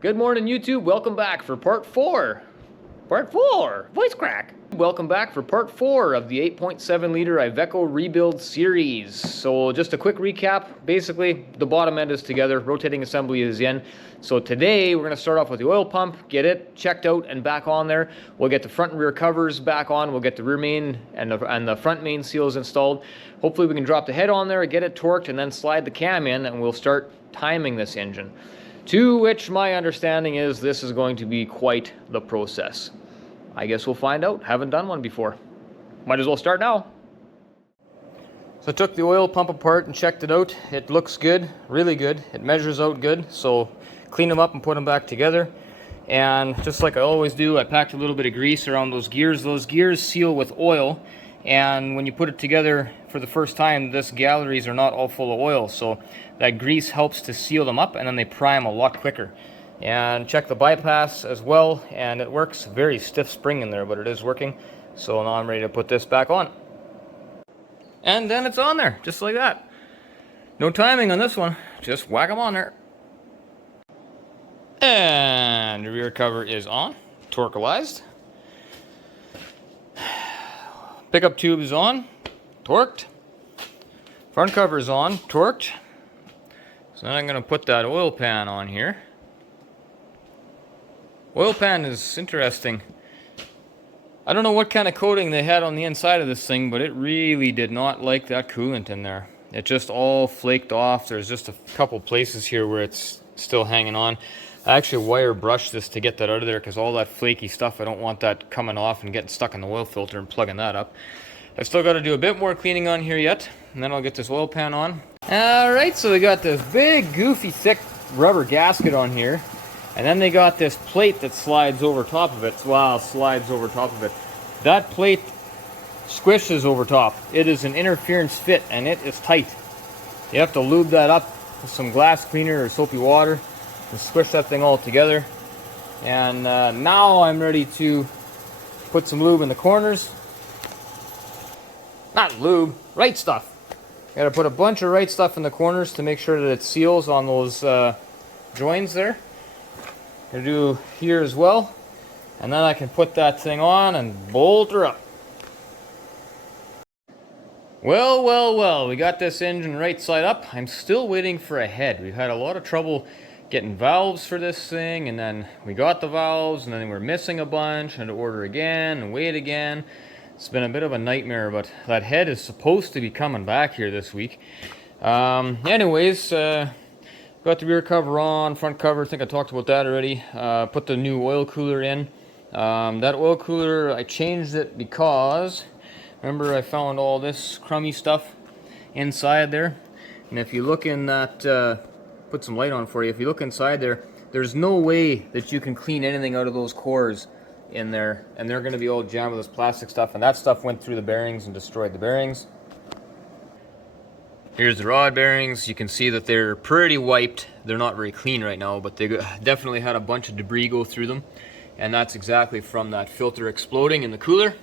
Good morning, YouTube. Welcome back for part 4. Part 4! Voice crack! Welcome back for part 4 of the 8.7 liter Iveco rebuild series. So just a quick recap. Basically, the bottom end is together, rotating assembly is in. So today we're going to start off with the oil pump, get it checked out and back on there. We'll get the front and rear covers back on. We'll get the rear main and the front main seals installed. Hopefully we can drop the head on there, get it torqued, and then slide the cam in, and we'll start timing this engine. To which my understanding is this is going to be quite the process. I guess we'll find out. Haven't done one before. Might as well start now. So I took the oil pump apart and checked it out. It looks good, really good. It measures out good. So clean them up and put them back together. And just like I always do, I packed a little bit of grease around those gears. Those gears seal with oil. And when you put it together for the first time, this galleries are not all full of oil. So that grease helps to seal them up, and then they prime a lot quicker. And check the bypass as well, and it works. Very stiff spring in there, but it is working. So now I'm ready to put this back on. And then it's on there, just like that. No timing on this one, just whack them on there. And the rear cover is on, torquealized. Pickup tube is on, torqued. Front cover is on, torqued. So then I'm going to put that oil pan on here. Oil pan is interesting. I don't know what kind of coating they had on the inside of this thing, but it really did not like that coolant in there. It just all flaked off. There's just a couple places here where it's still hanging on. I actually wire brushed this to get that out of there because all that flaky stuff, I don't want that coming off and getting stuck in the oil filter and plugging that up. I've still got to do a bit more cleaning on here yet, and then I'll get this oil pan on. Alright, so we got this big, goofy, thick rubber gasket on here. And then they got this plate that slides over top of it. Well, slides over top of it. That plate squishes over top. It is an interference fit, and it is tight. You have to lube that up with some glass cleaner or soapy water and squish that thing all together. And now I'm ready to put some lube in the corners. Not lube, right stuff. Gotta put a bunch of right stuff in the corners to make sure that it seals on those joins there. Gonna do here as well, and then I can put that thing on and bolt her up. Well, we got this engine right side up. I'm still waiting for a head. We've had a lot of trouble getting valves for this thing, and then we got the valves, and then we're missing a bunch, and to order again and wait again. It's been a bit of a nightmare, but that head is supposed to be coming back here this week. Anyways, got the rear cover on, front cover, I think I talked about that already. Put the new oil cooler in. That oil cooler, I changed it because, remember I found all this crummy stuff inside there? And if you look in that, put some light on for you, if you look inside there, there's no way that you can clean anything out of those cores in there. And they're going to be all jammed with this plastic stuff, and that stuff went through the bearings and destroyed the bearings. Here's the rod bearings. You can see that they're pretty wiped. They're not very clean right now, but they definitely had a bunch of debris go through them. And that's exactly from that filter exploding in the cooler.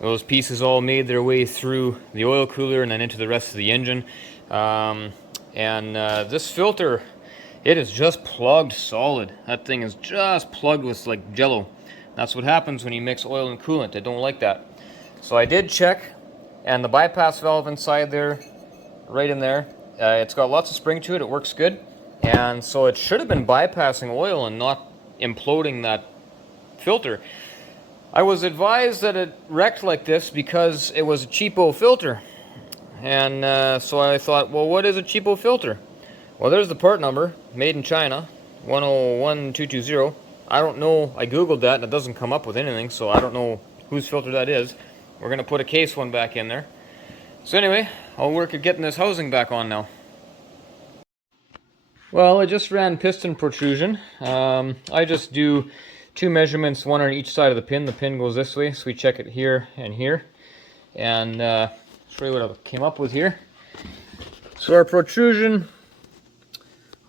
Those pieces all made their way through the oil cooler and then into the rest of the engine. This filter, it is just plugged solid. That thing is just plugged with like jello. That's what happens when you mix oil and coolant. I don't like that. So I did check. And the bypass valve inside there, right in there, it's got lots of spring to it, it works good. And so it should have been bypassing oil and not imploding that filter. I was advised that it wrecked like this because it was a cheapo filter. And so I thought, well, what is a cheapo filter? Well, there's the part number, made in China, 101220. I don't know, I googled that and it doesn't come up with anything, so I don't know whose filter that is. We're going to put a case one back in there. So anyway, I'll work at getting this housing back on now. Well, I just ran piston protrusion. I just do 2 measurements, one on each side of the pin. The pin goes this way, so we check it here and here. And show you what I came up with here. So our protrusion,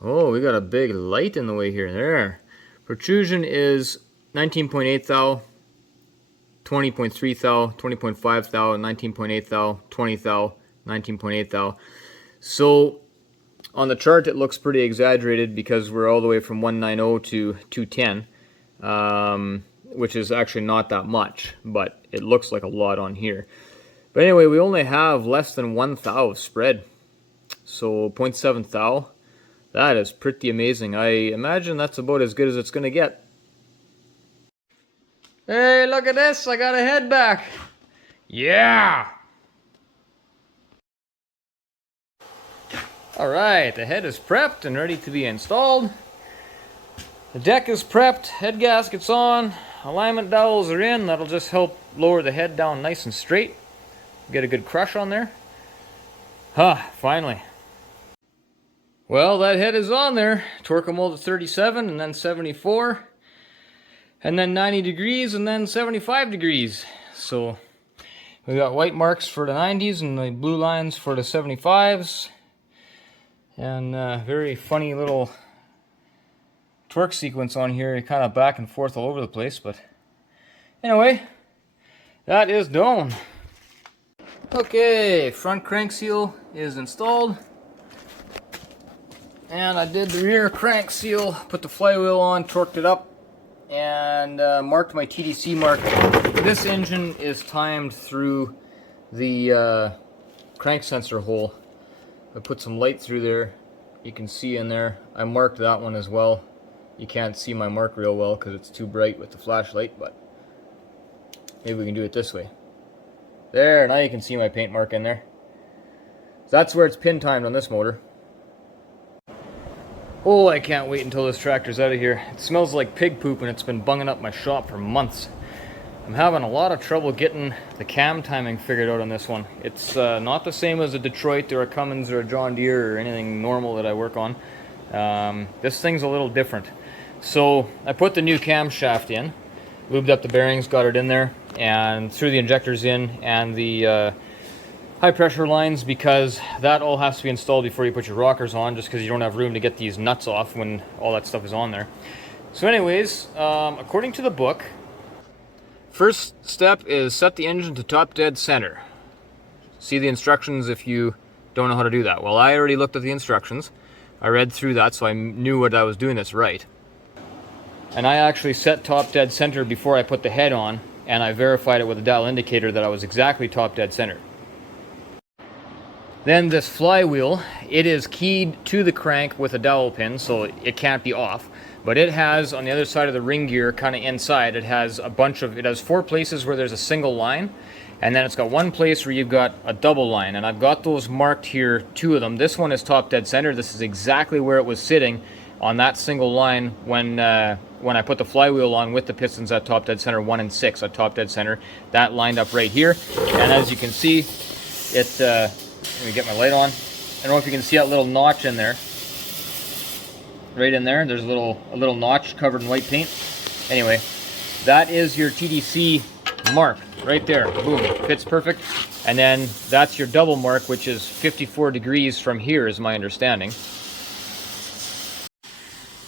oh, we got a big light in the way here. There. Protrusion is 19.8 thou. 20.3 thou, 20.5 thou, 19.8 thou, 20 thou, 19.8 thou. So on the chart it looks pretty exaggerated because we're all the way from 190 to 210, which is actually not that much, but it looks like a lot on here. But anyway, we only have less than 1 thou of spread, so 0.7 thou. That is pretty amazing. I imagine that's about as good as it's going to get. Hey, look at this! I got a head back! Yeah! Alright, the head is prepped and ready to be installed. The deck is prepped, head gasket's on, alignment dowels are in. That'll just help lower the head down nice and straight. Get a good crush on there. Finally. Well, that head is on there. Torque mold at 37 and then 74. And then 90 degrees and then 75 degrees. So we got white marks for the 90s and the blue lines for the 75s. And very funny little torque sequence on here, kind of back and forth all over the place. But anyway, that is done. Okay, front crank seal is installed. And I did the rear crank seal, put the flywheel on, torqued it up, and marked my TDC mark. This engine is timed through the crank sensor hole. I put some light through there. You can see in there. I marked that one as well. You can't see my mark real well because it's too bright with the flashlight, but maybe we can do it this way. There, now you can see my paint mark in there. So that's where it's pin timed on this motor. Oh, I can't wait until this tractor's out of here. It smells like pig poop and it's been bunging up my shop for months. I'm having a lot of trouble getting the cam timing figured out on this one. It's not the same as a Detroit or a Cummins or a John Deere or anything normal that I work on. This thing's a little different. So I put the new camshaft in, lubed up the bearings, got it in there, and threw the injectors in and the high pressure lines, because that all has to be installed before you put your rockers on, just because you don't have room to get these nuts off when all that stuff is on there. So anyways, according to the book, first step is set the engine to top dead center. See the instructions if you don't know how to do that. Well, I already looked at the instructions. I read through that, so I knew what I was doing this right. And I actually set top dead center before I put the head on, and I verified it with a dial indicator that I was exactly top dead center. Then this flywheel, it is keyed to the crank with a dowel pin, so it can't be off. But it has, on the other side of the ring gear, kind of inside, it has 4 places where there's a single line, and then it's got one place where you've got a double line, and I've got those marked here, 2 of them. This one is top dead center. This is exactly where it was sitting on that single line when I put the flywheel on with the pistons at top dead center, 1 and 6 at top dead center. That lined up right here, and as you can see, it... let me get my light on. I don't know if you can see that little notch in there. Right in there, there's a little notch covered in white paint. Anyway, that is your TDC mark right there. Boom, fits perfect. And then that's your double mark, which is 54 degrees from here, is my understanding.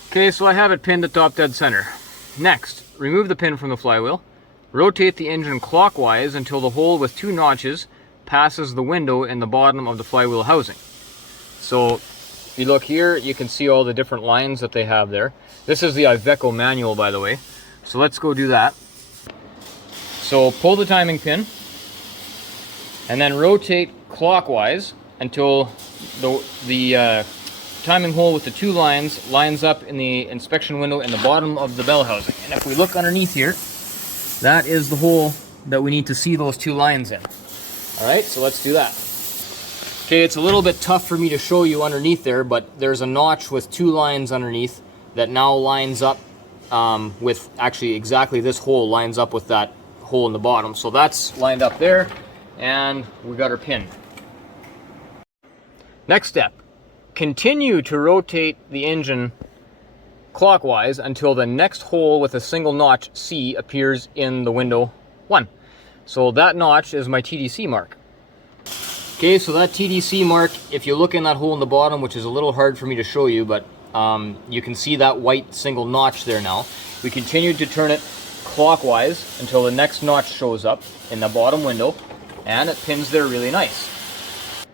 Okay, so I have it pinned at top dead center. Next, remove the pin from the flywheel. Rotate the engine clockwise until the hole with 2 notches passes the window in the bottom of the flywheel housing. So if you look here, you can see all the different lines that they have there. This is the Iveco manual, by the way. So let's go do that. So pull the timing pin and then rotate clockwise until the timing hole with the 2 lines lines up in the inspection window in the bottom of the bell housing. And if we look underneath here, that is the hole that we need to see those 2 lines in. Alright, so let's do that. Okay, it's a little bit tough for me to show you underneath there, but there's a notch with 2 lines underneath that now lines up with actually exactly this hole lines up with that hole in the bottom. So that's lined up there, and we got her pinned. Next step, continue to rotate the engine clockwise until the next hole with a single notch C appears in the window 1. So that notch is my TDC mark. Okay, so that TDC mark, if you look in that hole in the bottom, which is a little hard for me to show you, but you can see that white single notch there now. We continue to turn it clockwise until the next notch shows up in the bottom window, and it pins there really nice.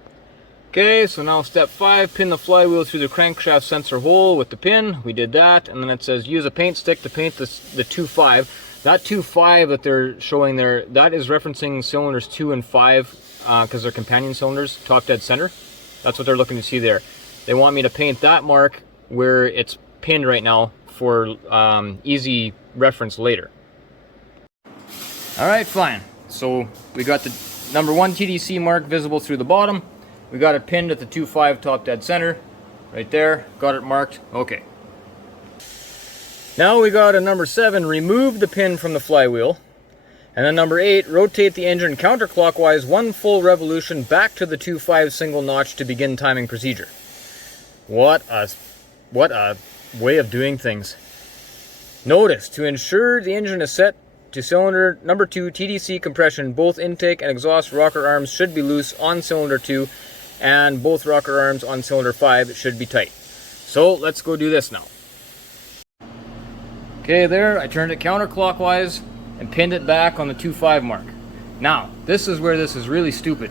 Okay, so now step 5, pin the flywheel through the crankshaft sensor hole with the pin. We did that, and then it says use a paint stick to paint the 2.5. That 2.5 that they're showing there, that is referencing cylinders 2 and 5 because they're companion cylinders, top dead center. That's what they're looking to see there. They want me to paint that mark where it's pinned right now for easy reference later. All right, fine. So we got the number 1 TDC mark visible through the bottom. We got it pinned at the 2.5 top dead center, right there, got it marked, okay. Now we got a number 7, remove the pin from the flywheel. And then number 8, rotate the engine counterclockwise 1 full revolution back to the 2.5 single notch to begin timing procedure. What a way of doing things. Notice, to ensure the engine is set to cylinder number 2 TDC compression, both intake and exhaust rocker arms should be loose on cylinder 2, and both rocker arms on cylinder 5 should be tight. So let's go do this now. Okay, there, I turned it counterclockwise and pinned it back on the 2.5 mark. Now, this is where this is really stupid.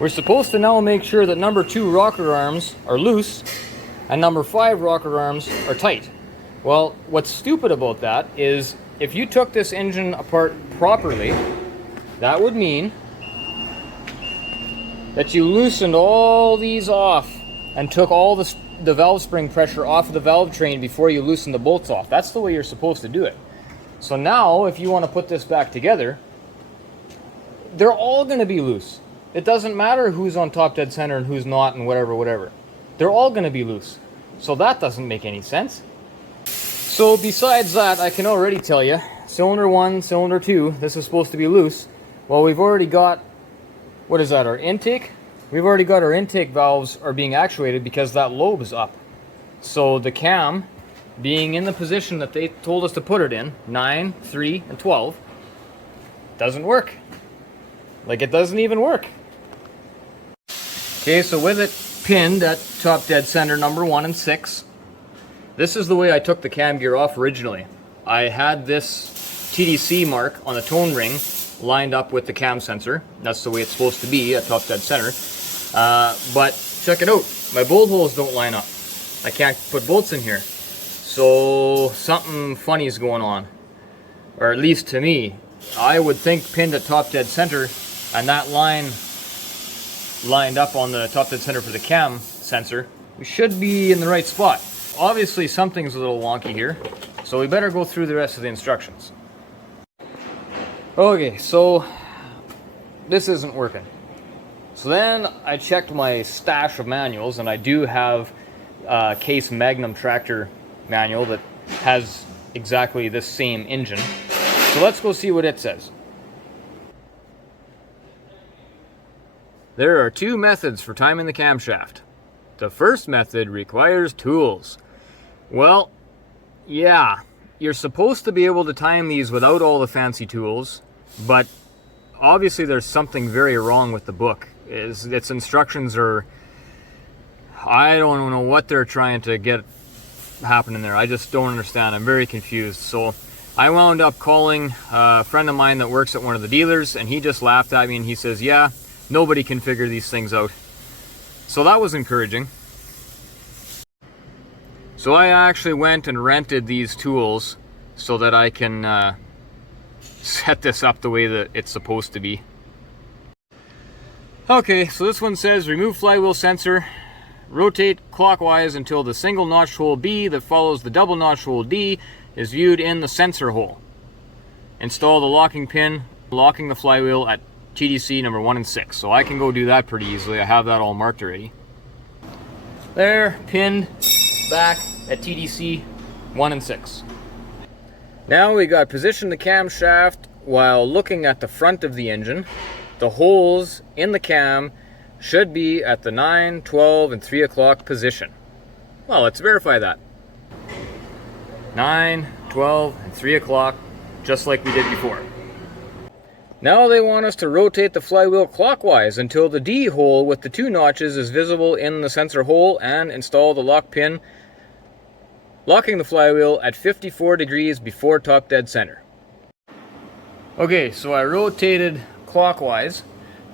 We're supposed to now make sure that number 2 rocker arms are loose and number 5 rocker arms are tight. Well, what's stupid about that is if you took this engine apart properly, that would mean that you loosened all these off and took all the valve spring pressure off of the valve train before you loosen the bolts off. That's the way you're supposed to do it. So now, if you want to put this back together, they're all going to be loose. It doesn't matter who's on top dead center and who's not and whatever. They're all going to be loose. So that doesn't make any sense. So besides that, I can already tell you, cylinder 1, cylinder 2, this is supposed to be loose. Well, we've already got, what is that, our intake? We've already got our intake valves are being actuated because that lobe is up. So the cam, being in the position that they told us to put it in, 9, 3, and 12, doesn't work. Like, it doesn't even work. Okay, so with it pinned at top dead center number 1 and 6, this is the way I took the cam gear off originally. I had this TDC mark on the tone ring lined up with the cam sensor. That's the way it's supposed to be at top dead center. But check it out, my bolt holes don't line up. I can't put bolts in here. So something funny is going on. Or at least to me. I would think pinned at top dead center and that line lined up on the top dead center for the cam sensor, we should be in the right spot. Obviously something's a little wonky here, so we better go through the rest of the instructions. Okay, so this isn't working. So then I checked my stash of manuals, and I do have a Case Magnum tractor manual that has exactly this same engine. So let's go see what it says. There are 2 methods for timing the camshaft. The first method requires tools. Well, yeah, you're supposed to be able to time these without all the fancy tools, but obviously there's something very wrong with the book. Its instructions are, I don't know what they're trying to get happening there. I just don't understand. I'm very confused. So I wound up calling a friend of mine that works at one of the dealers, and he just laughed at me and he says, yeah, nobody can figure these things out. So that was encouraging. So I actually went and rented these tools so that I can set this up the way that it's supposed to be. Okay, so this one says remove flywheel sensor, rotate clockwise until the single notch hole B that follows the double notch hole D is viewed in the sensor hole. Install the locking pin, locking the flywheel at TDC number 1 and 6. So I can go do that pretty easily. I have that all marked already. There, pinned back at TDC 1 and 6. Now we got position the camshaft while looking at the front of the engine. The holes in the cam should be at the 9, 12, and 3 o'clock position. Well, let's verify that. 9, 12, and 3 o'clock, just like we did before. Now they want us to rotate the flywheel clockwise until the D hole with the 2 notches is visible in the sensor hole, and install the lock pin, locking the flywheel at 54 degrees before top dead center. Okay, so I rotated clockwise,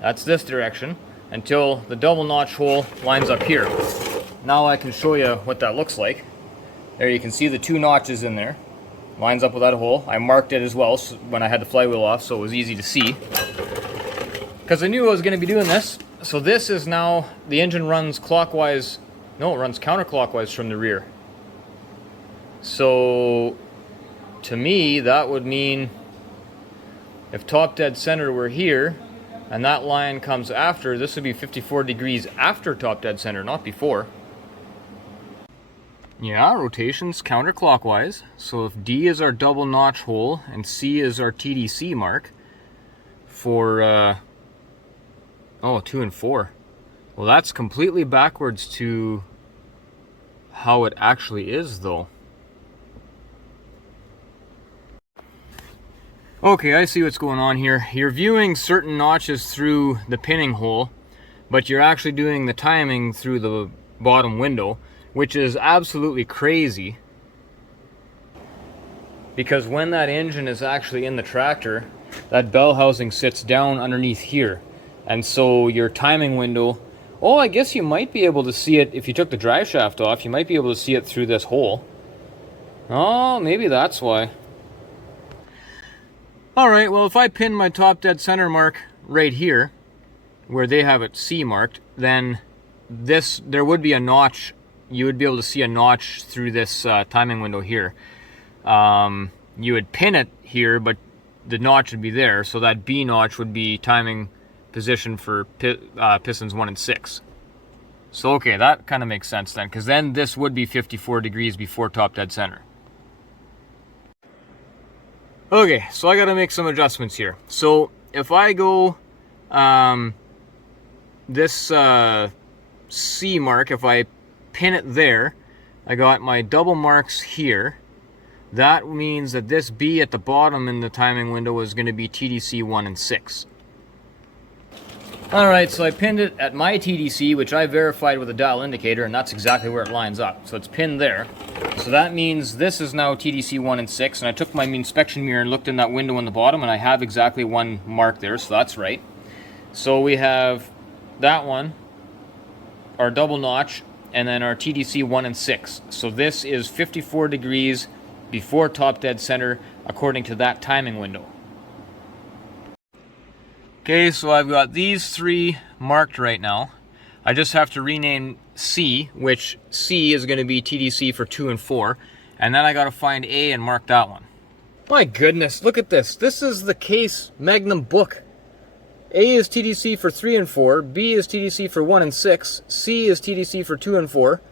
that's this direction, until the double notch hole lines up here. Now I can show you what that looks like. There you can see the 2 notches in there. Lines up with that hole. I marked it as well when I had the flywheel off, so it was easy to see. Because I knew I was going to be doing this. So this is now, the engine runs clockwise, no, it runs counterclockwise from the rear. So to me, that would mean if top dead center were here, and that line comes after, this would be 54 degrees after top dead center, not before. Yeah, rotation's counterclockwise. So if D is our double notch hole and C is our TDC mark for, 2 and 4. Well, that's completely backwards to how it actually is, though. Okay, I see what's going on here. You're viewing certain notches through the pinning hole, but you're actually doing the timing through the bottom window, which is absolutely crazy. Because when that engine is actually in the tractor, that bell housing sits down underneath here. And so your timing window, oh, I guess you might be able to see it if you took the drive shaft off. You might be able to see it through this hole. Oh, maybe that's why. Alright, well, if I pin my top dead center mark right here, where they have it C marked, then there would be a notch. You would be able to see a notch through this timing window here. You would pin it here, but the notch would be there, so that B notch would be timing position for pistons 1 and 6. So okay, that kind of makes sense then, because then this would be 54 degrees before top dead center. Okay, so I got to make some adjustments here. So if I go this C mark, if I pin it there, I got my double marks here. That means that this B at the bottom in the timing window is going to be TDC 1 and 6. Alright, so I pinned it at my TDC, which I verified with a dial indicator, and that's exactly where it lines up. So it's pinned there. So that means this is now TDC 1 and 6, and I took my inspection mirror and looked in that window on the bottom, and I have exactly one mark there, so that's right. So we have that one, our double notch, and then our TDC 1 and 6. So this is 54 degrees before top dead center according to that timing window. Okay, so I've got these 3 marked right now. I just have to rename C, which C is going to be TDC for 2 and 4, and then I got to find A and mark that one. My goodness, look at this. This is the case Magnum book. A is TDC for 3 and 4, B is TDC for 1 and 6, C is TDC for 2 and 4.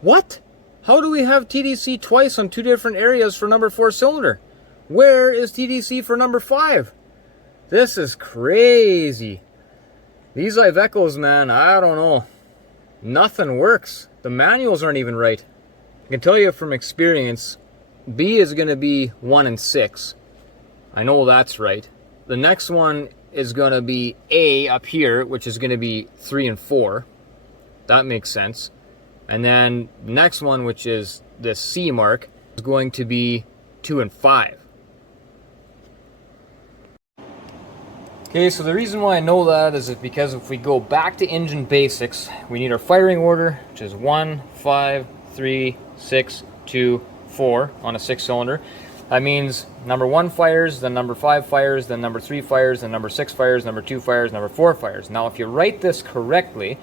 What? How do we have TDC twice on 2 different areas for number 4 cylinder? Where is TDC for number 5? This is crazy. These Ivecos, man, I don't know. Nothing works. The manuals aren't even right. I can tell you from experience, B is going to be 1 and 6. I know that's right. The next one is going to be A up here, which is going to be 3 and 4. That makes sense. And then the next one, which is the C mark, is going to be 2 and 5. Okay, so the reason why I know that is because if we go back to engine basics, we need our firing order, which is 1, 5, 3, 6, 2, 4 on a 6-cylinder. That means number 1 fires, then number 5 fires, then number 3 fires, then number 6 fires, number 2 fires, number 4 fires. Now, if you write this correctly,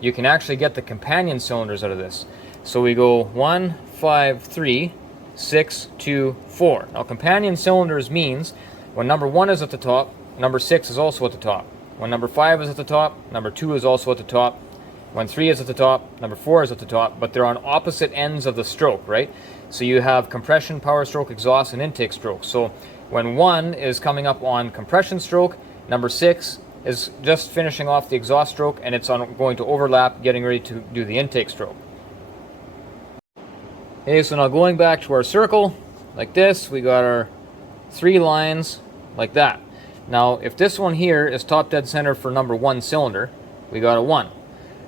you can actually get the companion cylinders out of this. So we go 1, 5, 3, 6, 2, 4. Now, companion cylinders means when number 1 is at the top, number 6 is also at the top. When number 5 is at the top, number 2 is also at the top. When 3 is at the top, number 4 is at the top, but they're on opposite ends of the stroke, right? So you have compression, power stroke, exhaust, and intake stroke. So when 1 is coming up on compression stroke, number 6 is just finishing off the exhaust stroke, and it's going to overlap, getting ready to do the intake stroke. Okay, so now going back to our circle, like this, we got our 3 lines like that. Now, if this one here is top dead center for number 1 cylinder, we got a 1.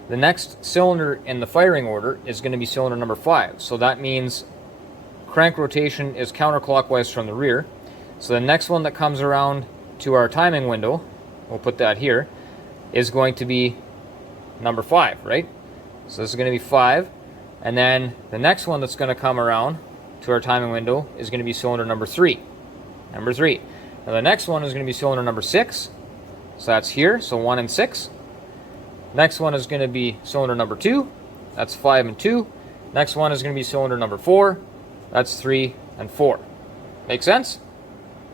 The next cylinder in the firing order is going to be cylinder number 5. So that means crank rotation is counterclockwise from the rear. So the next one that comes around to our timing window, we'll put that here, is going to be number 5, right? So this is going to be 5. And then the next one that's going to come around to our timing window is going to be cylinder number 3. Number 3. Now the next one is going to be cylinder number 6. So that's here, so 1 and 6. Next one is going to be cylinder number 2. That's 5 and 2. Next one is going to be cylinder number 4. That's 3 and 4. Make sense?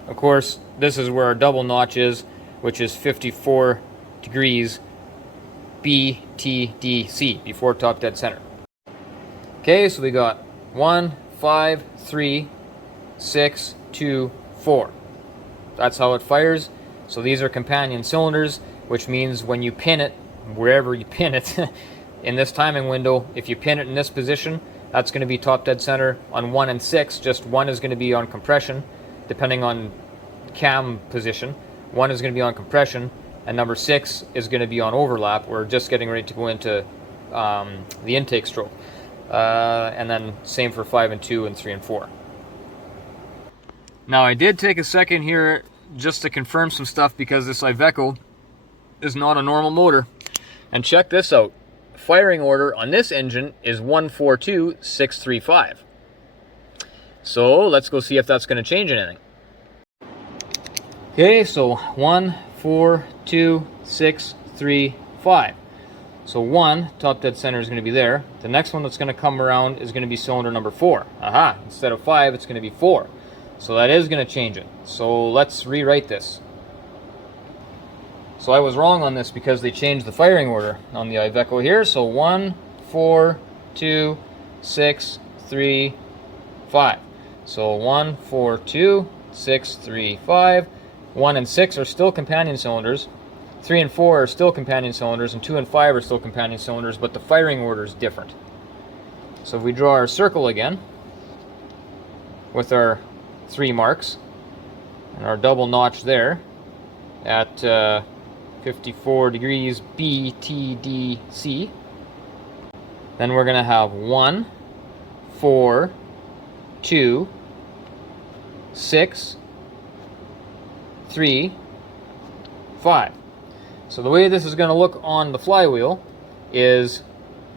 Of course, this is where our double notch is, which is 54 degrees BTDC, before top dead center. Okay, so we got 1, 5, 3, 6, 2, 4. That's how it fires. So these are companion cylinders, which means when you pin it, wherever you pin it, in this timing window, if you pin it in this position, that's going to be top dead center on 1 and 6. Just 1 is going to be on compression, depending on cam position. 1 is going to be on compression, and number 6 is going to be on overlap. We're just getting ready to go into the intake stroke. And then same for 5 and 2 and 3 and 4. Now I did take a second here just to confirm some stuff, because this Iveco is not a normal motor. And check this out. Firing order on this engine is 142635. So let's go see if that's going to change anything. Okay, so 1, 4, 2, 6, 3, 5. So 1, top dead center, is going to be there. The next one that's going to come around is going to be cylinder number 4. Aha, instead of 5, it's going to be 4. So that is going to change it. So let's rewrite this. So I was wrong on this because they changed the firing order on the Iveco here. So 1, 4, 2, 6, 3, 5. So 1, 4, 2, 6, 3, 5. 1 and 6 are still companion cylinders. 3 and 4 are still companion cylinders, and 2 and 5 are still companion cylinders, but the firing order is different. So if we draw our circle again with our 3 marks and our double notch there at 54 degrees BTDC, then we're going to have 1, 4, 2, 6, 3, 5. So the way this is going to look on the flywheel is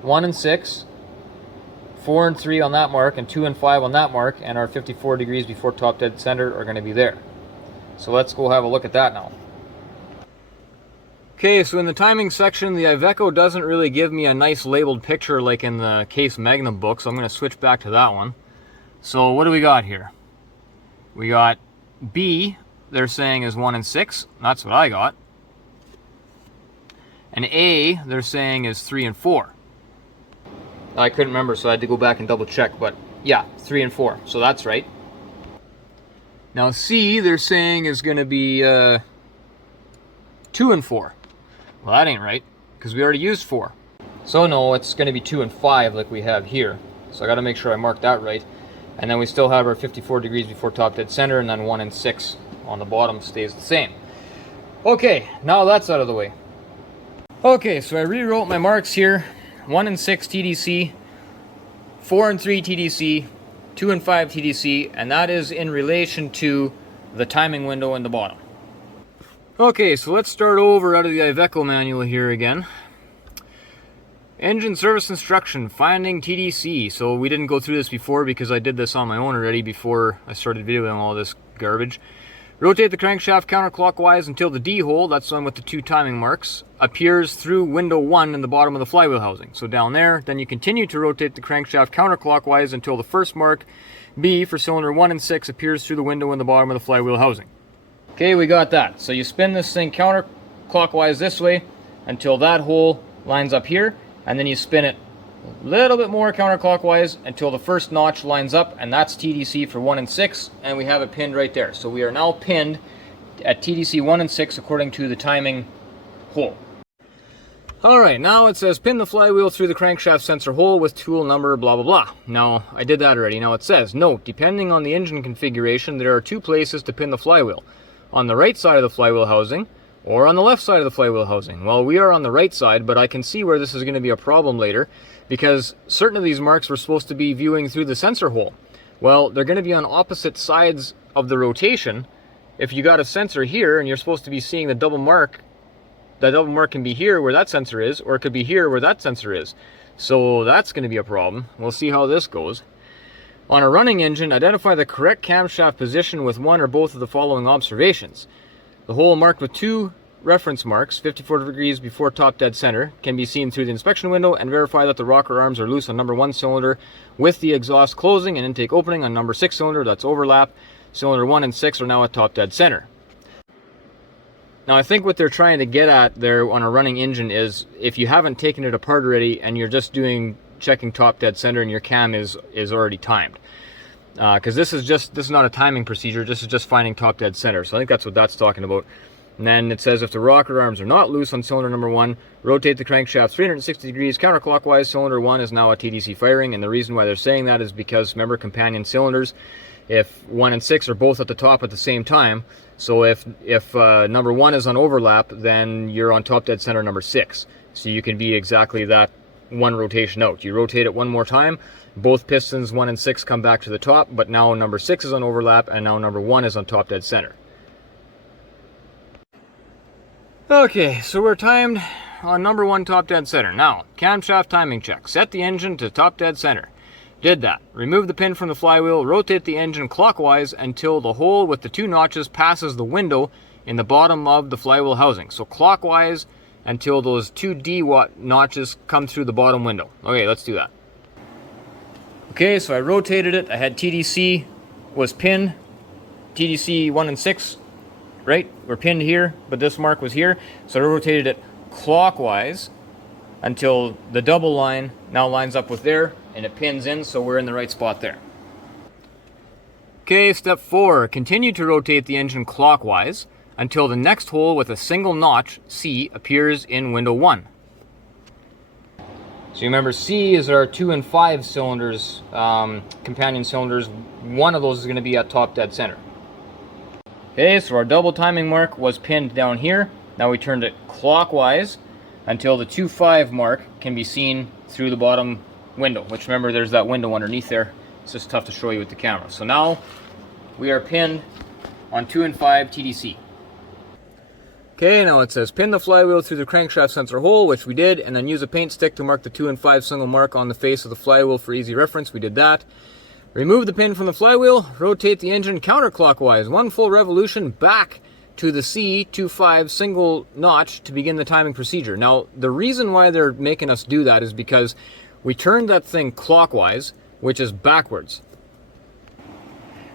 1 and 6, 4 and 3 on that mark, and 2 and 5 on that mark, and our 54 degrees before top dead center are going to be there. So let's go have a look at that now. Okay, so in the timing section, the Iveco doesn't really give me a nice labeled picture like in the Case Magnum book, so I'm going to switch back to that one. So what do we got here? We got B, they're saying is 1 and 6. That's what I got. And A, they're saying is 3 and 4. I couldn't remember, so I had to go back and double check, but yeah, 3 and 4, so that's right. Now C, they're saying is going to be 2 and 4. Well, that ain't right, because we already used 4. So no, it's going to be 2 and 5 like we have here. So I got to make sure I mark that right. And then we still have our 54 degrees before top dead center, and then 1 and 6 on the bottom stays the same. Okay, now that's out of the way. Okay, so I rewrote my marks here. 1 and 6 TDC, 4 and 3 TDC, 2 and 5 TDC, and that is in relation to the timing window in the bottom. Okay, so let's start over out of the Iveco manual here again. Engine service instruction, finding TDC. So we didn't go through this before because I did this on my own already before I started videoing all this garbage. Rotate the crankshaft counterclockwise until the D hole, that's the one with the 2 timing marks, appears through window 1 in the bottom of the flywheel housing. So down there, then you continue to rotate the crankshaft counterclockwise until the first mark, B, for cylinder 1 and 6, appears through the window in the bottom of the flywheel housing. Okay, we got that. So you spin this thing counterclockwise this way until that hole lines up here, and then you spin it a little bit more counterclockwise until the first notch lines up, and that's TDC for 1 and 6, and we have it pinned right there. So we are now pinned at TDC 1 and 6 according to the timing hole. Alright, now it says pin the flywheel through the crankshaft sensor hole with tool number blah blah blah. Now, I did that already. Now it says, note, depending on the engine configuration, there are 2 places to pin the flywheel. On the right side of the flywheel housing, or on the left side of the flywheel housing. Well, we are on the right side, but I can see where this is going to be a problem later, because certain of these marks were supposed to be viewing through the sensor hole. Well, they're going to be on opposite sides of the rotation. If you got a sensor here and you're supposed to be seeing the double mark that double mark can be here where that sensor is, or it could be here where that sensor is. So that's going to be a problem. We'll see how this goes. On a running engine, identify the correct camshaft position with one or both of the following observations. The hole marked with 2 reference marks, 54 degrees before top dead center, can be seen through the inspection window, and verify that the rocker arms are loose on number 1 cylinder with the exhaust closing and intake opening on number 6 cylinder. That's overlap. Cylinder 1 and 6 are now at top dead center. Now I think what they're trying to get at there on a running engine is if you haven't taken it apart already and you're just checking top dead center and your cam is already timed. Because this is not a timing procedure, this is just finding top dead center. So I think that's what that's talking about. And then it says if the rocker arms are not loose on cylinder number 1, rotate the crankshaft 360 degrees counterclockwise. Cylinder 1 is now at TDC firing, and the reason why they're saying that is because, remember, companion cylinders, if 1 and 6 are both at the top at the same time, so if number 1 is on overlap, then you're on top dead center number 6. So you can be exactly that one rotation out. You rotate it one more time, both pistons 1 and 6 come back to the top, but now number 6 is on overlap, and now number 1 is on top dead center. Okay, so we're timed on number 1 top dead center. Now, camshaft timing check. Set the engine to top dead center. Did that. Remove the pin from the flywheel, rotate the engine clockwise until the hole with the 2 notches passes the window in the bottom of the flywheel housing. So clockwise until those 2 D notches come through the bottom window. Okay, let's do that. Okay, so I rotated it. I had TDC was pinned. TDC 1 and 6. Right, we're pinned here, but this mark was here, so I rotated it clockwise until the double line now lines up with there, and it pins in, so we're in the right spot there. Okay, step 4, continue to rotate the engine clockwise until the next hole with a single notch, C, appears in window 1. So you remember C is our 2 and 5 cylinders, companion cylinders. One of those is going to be at top dead center. Okay, so our double timing mark was pinned down here. Now we turned it clockwise until the 2.5 mark can be seen through the bottom window, which, remember, there's that window underneath there. It's just tough to show you with the camera. So now we are pinned on 2 and 5 TDC. Okay, now it says pin the flywheel through the crankshaft sensor hole, which we did, and then use a paint stick to mark the 2 and 5 single mark on the face of the flywheel for easy reference. We did that. Remove the pin from the flywheel, rotate the engine counterclockwise, 1 full revolution back to the C25 single notch to begin the timing procedure. Now, the reason why they're making us do that is because we turned that thing clockwise, which is backwards.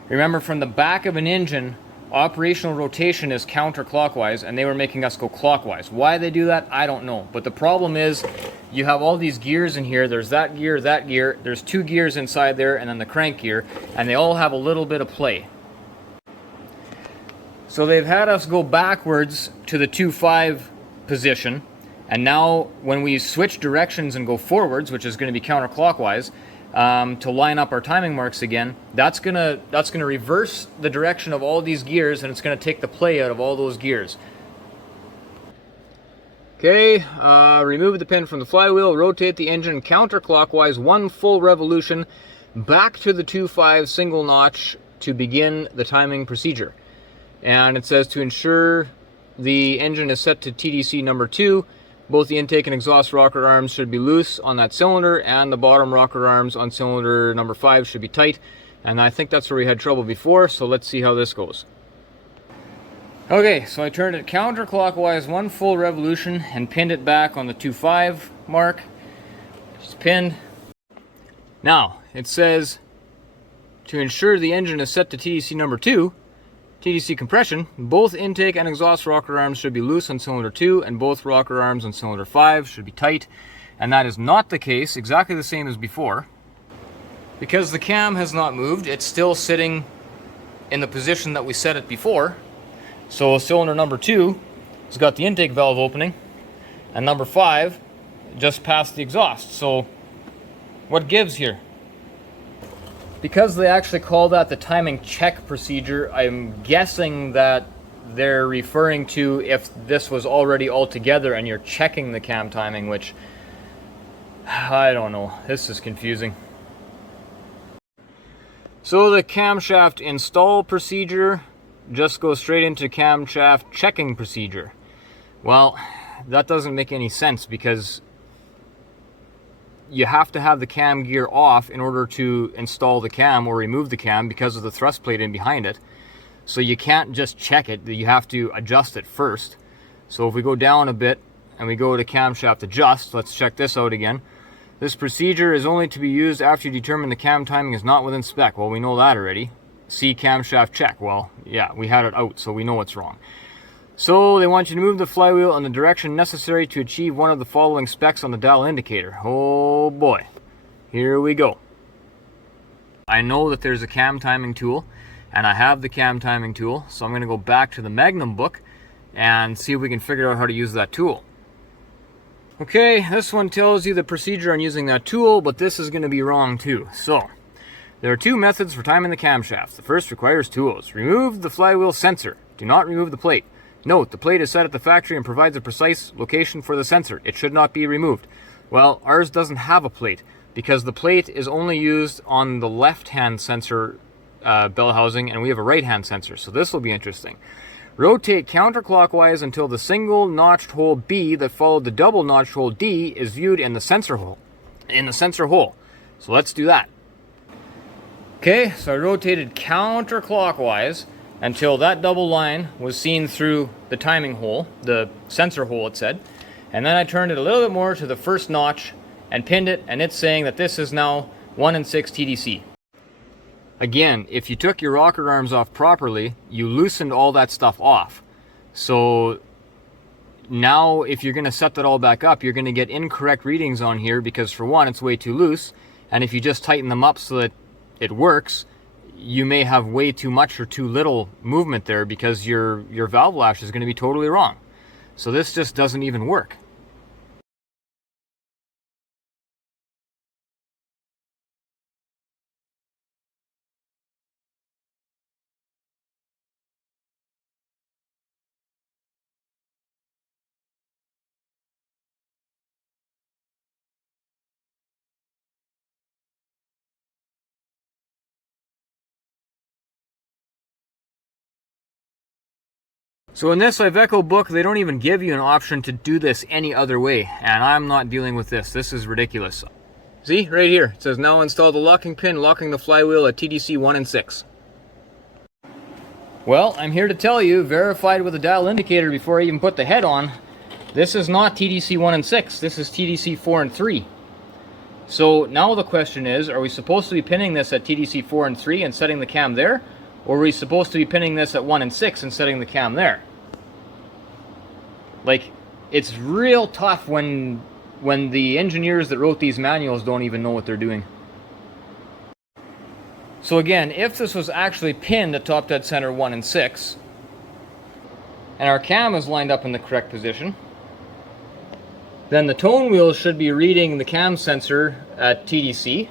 Remember, from the back of an engine, operational rotation is counterclockwise, and they were making us go clockwise. Why they do that, I don't know. But the problem is, you have all these gears in here. There's that gear, there's 2 gears inside there, and then the crank gear, and they all have a little bit of play. So they've had us go backwards to the 2.5 position, and now when we switch directions and go forwards, which is going to be counterclockwise, to line up our timing marks again, that's gonna reverse the direction of all these gears, and it's gonna take the play out of all those gears. Okay, remove the pin from the flywheel, rotate the engine counterclockwise 1 full revolution back to the 2.5 single notch to begin the timing procedure. And it says to ensure the engine is set to TDC number 2, both the intake and exhaust rocker arms should be loose on that cylinder, and the bottom rocker arms on cylinder number 5 should be tight. And I think that's where we had trouble before, so let's see how this goes. Okay, so I turned it counterclockwise 1 full revolution and pinned it back on the 2.5 mark. Just pinned. Now, it says to ensure the engine is set to TDC number 2, TDC compression, both intake and exhaust rocker arms should be loose on cylinder 2, and both rocker arms on cylinder 5 should be tight. And that is not the case, exactly the same as before. Because the cam has not moved, it's still sitting in the position that we set it before. So cylinder number 2 has got the intake valve opening, and number 5 just passed the exhaust. So what gives here? Because they actually call that the timing check procedure, I'm guessing that they're referring to if this was already all together and you're checking the cam timing, which I don't know. This is confusing. So the camshaft install procedure just goes straight into camshaft checking procedure. Well, that doesn't make any sense, because you have to have the cam gear off in order to install the cam or remove the cam because of the thrust plate in behind it. So you can't just check it, you have to adjust it first. So if we go down a bit and we go to camshaft adjust, let's check this out again. This procedure is only to be used after you determine the cam timing is not within spec. Well, we know that already. See camshaft check. Well, yeah, we had it out, so we know what's wrong. So they want you to move the flywheel in the direction necessary to achieve one of the following specs on the dial indicator. Oh boy, here we go. I know that there's a cam timing tool, and I have the cam timing tool, so I'm going to go back to the Magnum book and see if we can figure out how to use that tool. Okay, this one tells you the procedure on using that tool, but this is going to be wrong too. So there are two methods for timing the camshaft. The first requires tools. Remove the flywheel sensor. Do not remove the plate. Note, the plate is set at the factory and provides a precise location for the sensor. It should not be removed. Well, ours doesn't have a plate, because the plate is only used on the left-hand sensor bell housing, and we have a right-hand sensor, so this will be interesting. Rotate counterclockwise until the single notched hole B that followed the double notched hole D is viewed in the sensor hole. So let's do that. Okay, so I rotated counterclockwise until that double line was seen through the timing hole, the sensor hole it said, and then I turned it a little bit more to the first notch and pinned it, and it's saying that this is now 1 and 6 TDC. Again, if you took your rocker arms off properly, you loosened all that stuff off. So now if you're going to set that all back up, you're going to get incorrect readings on here, because for one, it's way too loose, and if you just tighten them up so that it works, you may have way too much or too little movement there, because your valve lash is going to be totally wrong. So this just doesn't even work. So in this Iveco book, they don't even give you an option to do this any other way, and I'm not dealing with this. This is ridiculous. See, right here, it says now install the locking pin, locking the flywheel at TDC 1 and 6. Well, I'm here to tell you, verified with the dial indicator before I even put the head on, this is not TDC 1 and 6, this is TDC 4 and 3. So now the question is, are we supposed to be pinning this at TDC 4 and 3 and setting the cam there? Or are we supposed to be pinning this at 1 and 6 and setting the cam there? Like, it's real tough when the engineers that wrote these manuals don't even know what they're doing. So again, if this was actually pinned at top dead center 1 and 6, and our cam is lined up in the correct position, then the tone wheels should be reading the cam sensor at TDC,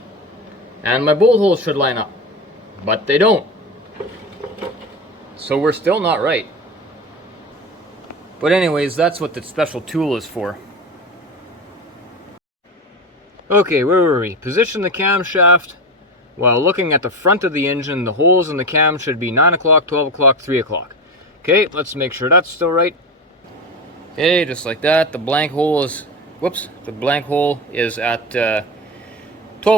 and my bolt holes should line up. But they don't. So we're still not right. But anyways, that's what the special tool is for. Okay, where were we? Position the camshaft while looking at the front of the engine. The holes in the cam should be 9 o'clock, 12 o'clock, 3 o'clock. Okay, let's make sure that's still right. Okay, just like that. The blank hole is, the blank hole is at 12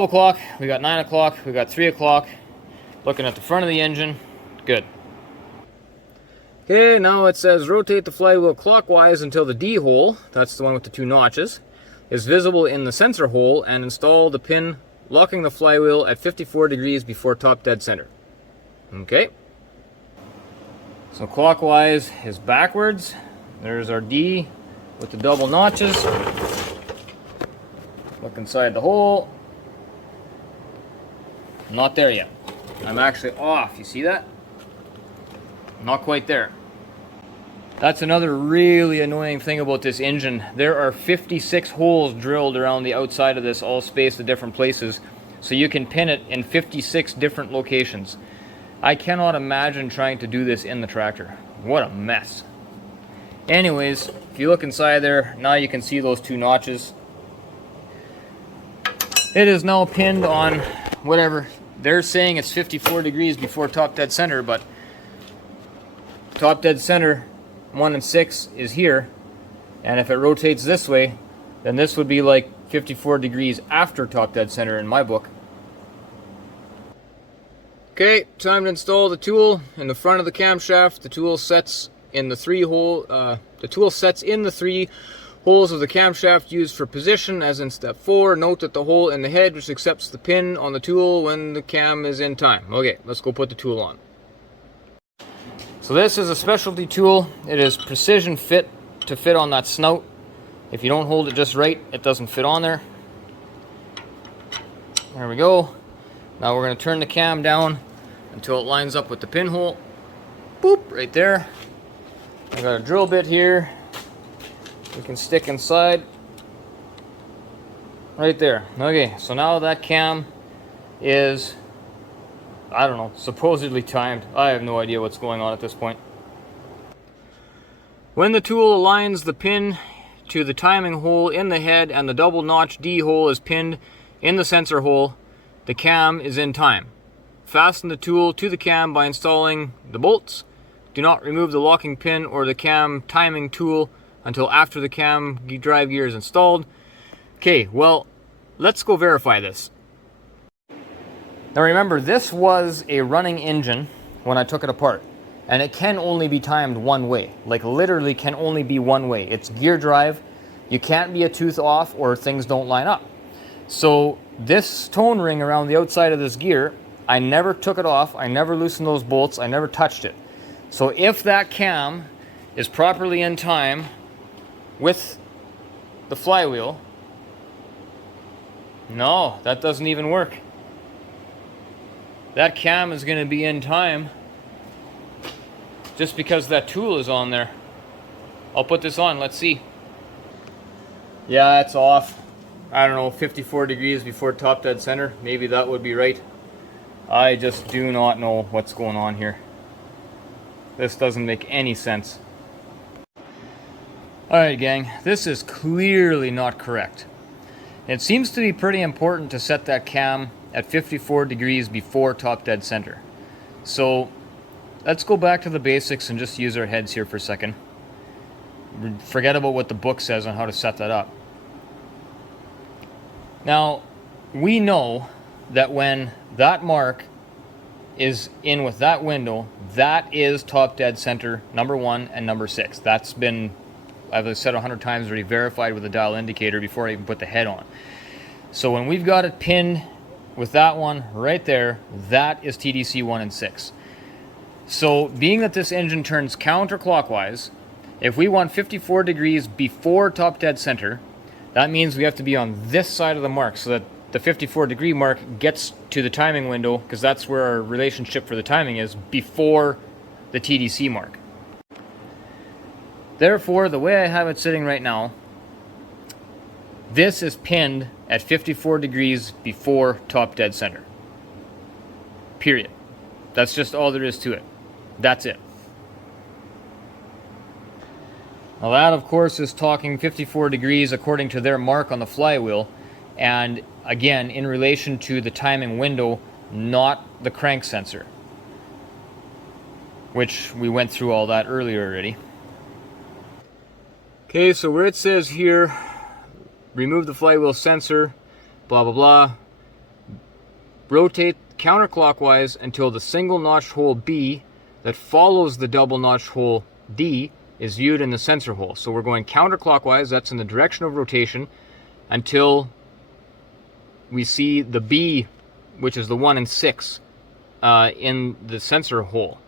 o'clock. We got 9 o'clock, we got 3 o'clock. Looking at the front of the engine, good. Okay, now it says rotate the flywheel clockwise until the D hole, that's the one with the 2 notches, is visible in the sensor hole, and install the pin locking the flywheel at 54 degrees before top dead center. Okay. So clockwise is backwards. There's our D with the double notches. Look inside the hole. Not there yet. I'm actually off. You see that? Not quite there. That's another really annoying thing about this engine. There are 56 holes drilled around the outside of this, all spaced at different places, so you can pin it in 56 different locations. I cannot imagine trying to do this in the tractor. What a mess. Anyways, if you look inside there, now you can see those 2 notches. It is now pinned on whatever. They're saying it's 54 degrees before top dead center, but top dead center 1 and 6 is here, And if it rotates this way, then this would be like 54 degrees after top dead center in my book. Okay, time to install the tool in the front of the camshaft. The tool sets in the three holes of the camshaft used for position, as in step 4. Note that the hole in the head which accepts the pin on the tool when the cam is in time. Okay, let's go put the tool on. So this is a specialty tool. It is precision fit to fit on that snout. If you don't hold it just right, it doesn't fit on there. There we go. Now we're going to turn the cam down until it lines up with the pinhole. Boop, right there. I got a drill bit here. We can stick inside. Right there. Okay, so now that cam is, I don't know, supposedly timed. I have no idea what's going on at this point. When the tool aligns the pin to the timing hole in the head and the double notch D hole is pinned in the sensor hole, the cam is in time. Fasten the tool to the cam by installing the bolts. Do not remove the locking pin or the cam timing tool until after the cam drive gear is installed. Okay, well, let's go verify this. Now remember, this was a running engine when I took it apart, and it can only be timed one way. Like literally can only be one way. It's gear drive. You can't be a tooth off or things don't line up. So this tone ring around the outside of this gear, I never took it off. I never loosened those bolts. I never touched it. So if that cam is properly in time with the flywheel, no, that doesn't even work. That cam is going to be in time just because that tool is on there. I'll put this on, let's see. Yeah, it's off. I don't know, 54 degrees before top dead center. Maybe that would be right. I just do not know what's going on here. This doesn't make any sense. Alright gang, this is clearly not correct. It seems to be pretty important to set that cam at 54 degrees before top dead center. So let's go back to the basics and just use our heads here for a second. Forget about what the book says on how to set that up. Now, we know that when that mark is in with that window, that is top dead center number 1 and number 6. That's been, I've said 100 times already, verified with a dial indicator before I even put the head on. So when we've got it pinned with that one right there, that is TDC 1 and 6. So being that this engine turns counterclockwise, if we want 54 degrees before top dead center, that means we have to be on this side of the mark so that the 54 degree mark gets to the timing window, because that's where our relationship for the timing is, before the TDC mark. Therefore, the way I have it sitting right now, this is pinned at 54 degrees before top dead center. Period. That's just all there is to it. That's it. Now that, of course, is talking 54 degrees according to their mark on the flywheel, and again, in relation to the timing window, not the crank sensor, which we went through all that earlier already. Okay, so where it says here, remove the flywheel sensor, blah blah blah, rotate counterclockwise until the single notched hole B that follows the double notched hole D is viewed in the sensor hole. So we're going counterclockwise, that's in the direction of rotation, until we see the B, which is the 1 and 6, in the sensor hole.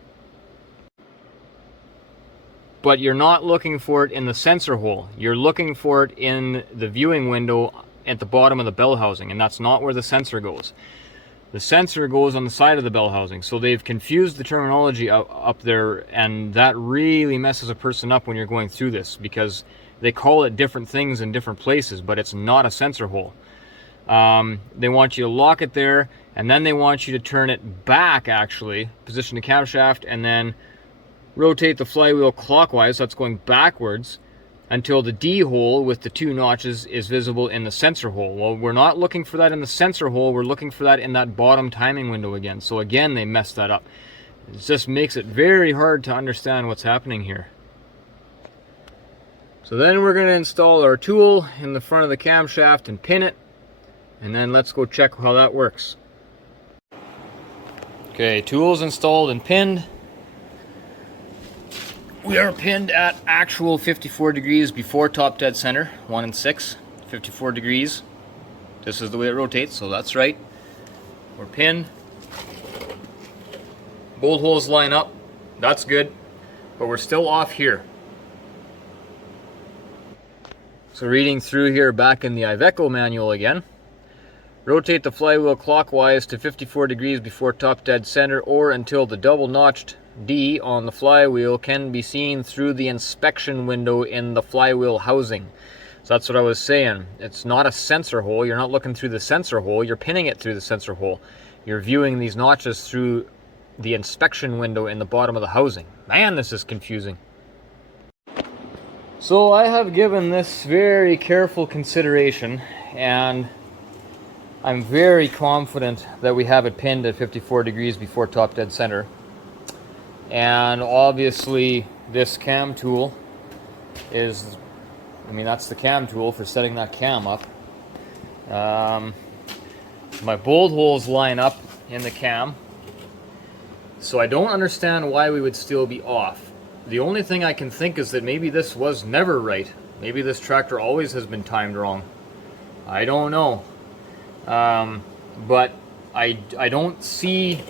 But you're not looking for it in the sensor hole. You're looking for it in the viewing window at the bottom of the bell housing, and that's not where the sensor goes. The sensor goes on the side of the bell housing. So they've confused the terminology up there, and that really messes a person up when you're going through this, because they call it different things in different places, but it's not a sensor hole. They want you to lock it there, and then they want you to turn it back, actually, position the camshaft, and then rotate the flywheel clockwise, so that's going backwards, until the D hole with the 2 notches is visible in the sensor hole. Well, we're not looking for that in the sensor hole, we're looking for that in that bottom timing window again. So again, they messed that up. It just makes it very hard to understand what's happening here. So then we're going to install our tool in the front of the camshaft and pin it, and then let's go check how that works. Okay, tools installed and pinned. We are pinned at actual 54 degrees before top dead center, 1 and 6, 54 degrees. This is the way it rotates, so that's right. We're pinned. Bolt holes line up, that's good, but we're still off here. So reading through here back in the Iveco manual again. Rotate the flywheel clockwise to 54 degrees before top dead center or until the double notched D on the flywheel can be seen through the inspection window in the flywheel housing. So that's what I was saying. It's not a sensor hole. You're not looking through the sensor hole. You're pinning it through the sensor hole. You're viewing these notches through the inspection window in the bottom of the housing. Man, this is confusing. So I have given this very careful consideration, and I'm very confident that we have it pinned at 54 degrees before top dead center. And obviously this cam tool is, that's the cam tool for setting that cam up. My bolt holes line up in the cam, so I don't understand why we would still be off. The only thing I can think is that maybe this was never right. Maybe this tractor always has been timed wrong. I don't know. But I don't see,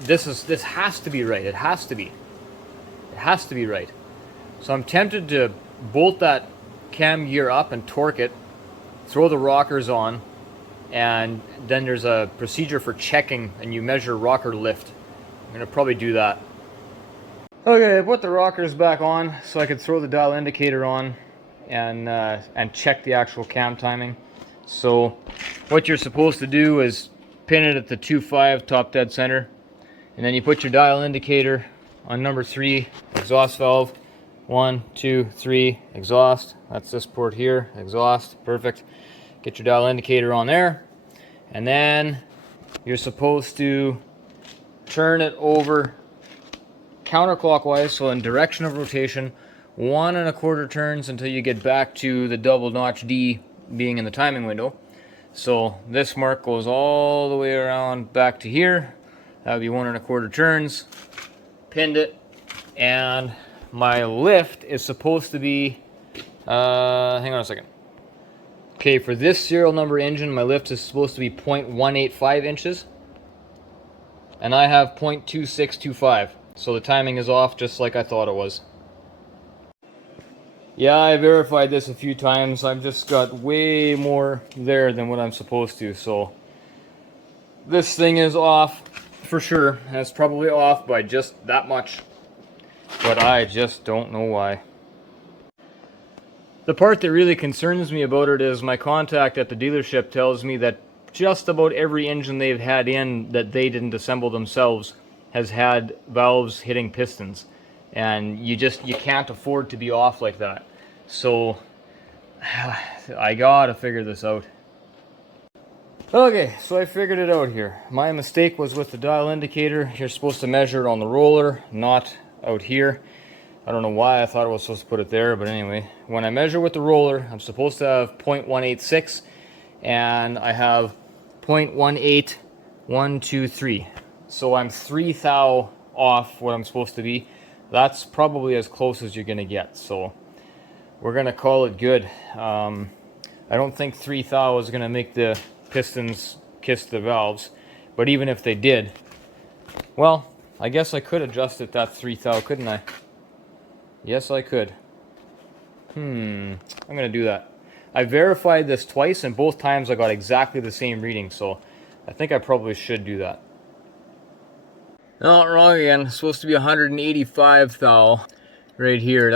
this has to be right. It has to be. It has to be right. So I'm tempted to bolt that cam gear up and torque it, throw the rockers on, and then there's a procedure for checking, and you measure rocker lift. I'm gonna probably do that. Okay, I put the rockers back on so I could throw the dial indicator on and check the actual cam timing. So what you're supposed to do is pin it at the 2.5 top dead center, and then you put your dial indicator on number 3 exhaust valve. 1, 2, 3 exhaust. That's this port here, exhaust. Perfect. Get your dial indicator on there, and then you're supposed to turn it over counterclockwise, so in direction of rotation, 1 1/4 turns until you get back to the double notch D being in the timing window. So this mark goes all the way around back to here. That would be 1 1/4 turns. Pinned it, and my lift is supposed to be, hang on a second. Okay, for this serial number engine, my lift is supposed to be 0.185 inches, and I have 0.2625. So the timing is off just like I thought it was. Yeah, I verified this a few times. I've just got way more there than what I'm supposed to. So this thing is off for sure. And it's probably off by just that much. But I just don't know why. The part that really concerns me about it is my contact at the dealership tells me that just about every engine they've had in that they didn't assemble themselves has had valves hitting pistons. And you can't afford to be off like that. So I gotta figure this out. Okay, so I figured it out here. My mistake was with the dial indicator. You're supposed to measure it on the roller, not out here. I don't know why I thought I was supposed to put it there, but anyway, when I measure with the roller, I'm supposed to have 0.186, and I have 0.18123. So I'm 3 thou off what I'm supposed to be. That's probably as close as you're gonna get, so we're gonna call it good. I don't think 3 thou is gonna make the pistons kiss the valves, but even if they did, well, I guess I could adjust it that 3 thou, couldn't I? Yes, I could. I'm gonna do that. I verified this twice, and both times I got exactly the same reading, so I think I probably should do that. No, wrong again. It's supposed to be 185 thou right here.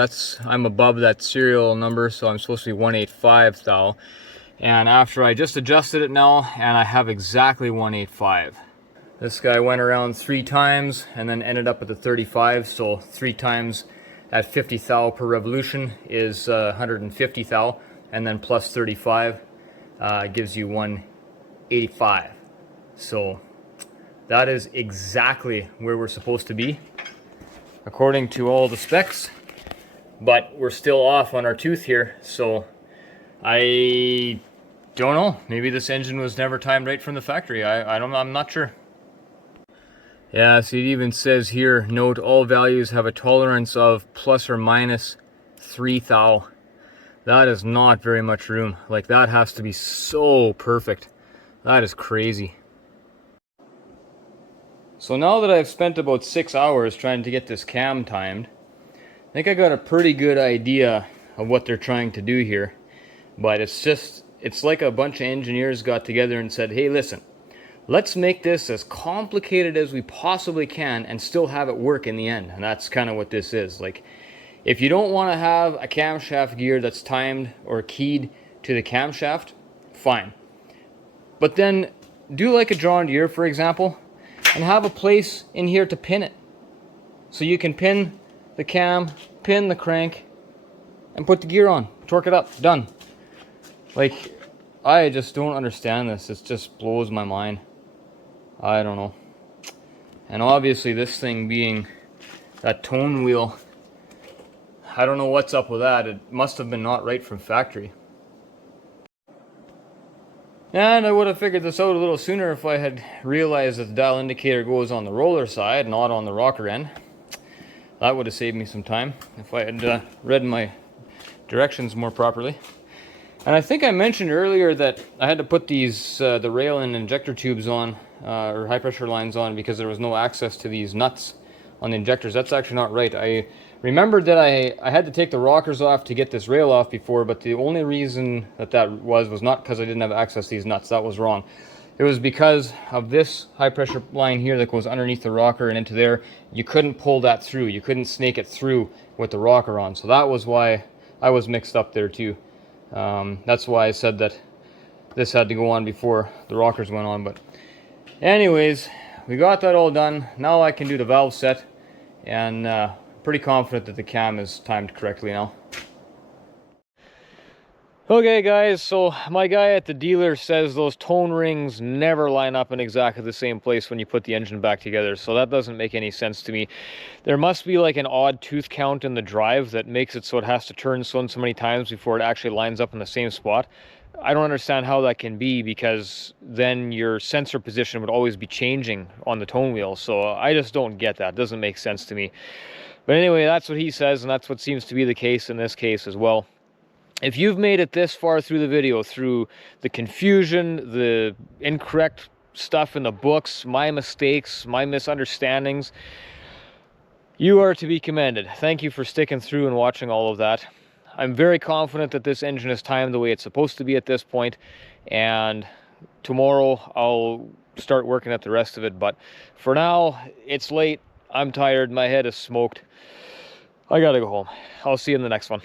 I'm above that serial number, so I'm supposed to be 185 thou. And after I just adjusted it now, and I have exactly 185. This guy went around 3 times and then ended up at the 35, so 3 times at 50 thou per revolution is 150 thou, and then plus 35 gives you 185. So that is exactly where we're supposed to be according to all the specs. but we're still off on our tooth here, so I don't know. Maybe this engine was never timed right from the factory. I'm not sure. Yeah, so it even says here, note all values have a tolerance of plus or minus 3 thou. That is not very much room. Like, that has to be so perfect. That is crazy. So now that I've spent about 6 hours trying to get this cam timed, I think I got a pretty good idea of what they're trying to do here. But it's like a bunch of engineers got together and said, hey, listen, let's make this as complicated as we possibly can and still have it work in the end. And that's kind of what this is. Like, if you don't want to have a camshaft gear that's timed or keyed to the camshaft, fine. But then do like a John Deere, for example, and have a place in here to pin it. So you can pin the cam, pin the crank, and put the gear on. Torque it up. Done. Like, I just don't understand this. It just blows my mind. I don't know. And obviously this thing being that tone wheel, I don't know what's up with that. It must have been not right from factory. And I would have figured this out a little sooner if I had realized that the dial indicator goes on the roller side, not on the rocker end. That would have saved me some time if I had read my directions more properly. And I think I mentioned earlier that I had to put these, the rail and injector tubes on, or high pressure lines on, because there was no access to these nuts on the injectors. That's actually not right. I remembered that I had to take the rockers off to get this rail off before, but the only reason that was not because I didn't have access to these nuts. That was wrong. It was because of this high pressure line here that goes underneath the rocker and into there. You couldn't pull that through. You couldn't snake it through with the rocker on. So that was why I was mixed up there too. That's why I said that this had to go on before the rockers went on. But anyways, we got that all done. Now I can do the valve set, and pretty confident that the cam is timed correctly now. Okay guys, so my guy at the dealer says those tone rings never line up in exactly the same place when you put the engine back together, so that doesn't make any sense to me. There must be like an odd tooth count in the drive that makes it so it has to turn so many times before it actually lines up in the same spot. I don't understand how that can be, because then your sensor position would always be changing on the tone wheel, so I just don't get that. It doesn't make sense to me. But anyway, that's what he says, and that's what seems to be the case in this case as well. If you've made it this far through the video, through the confusion, the incorrect stuff in the books, my mistakes, my misunderstandings, you are to be commended. Thank you for sticking through and watching all of that. I'm very confident that this engine is timed the way it's supposed to be at this point, and tomorrow I'll start working at the rest of it. But for now, it's late, I'm tired, my head is smoked. I gotta go home. I'll see you in the next one.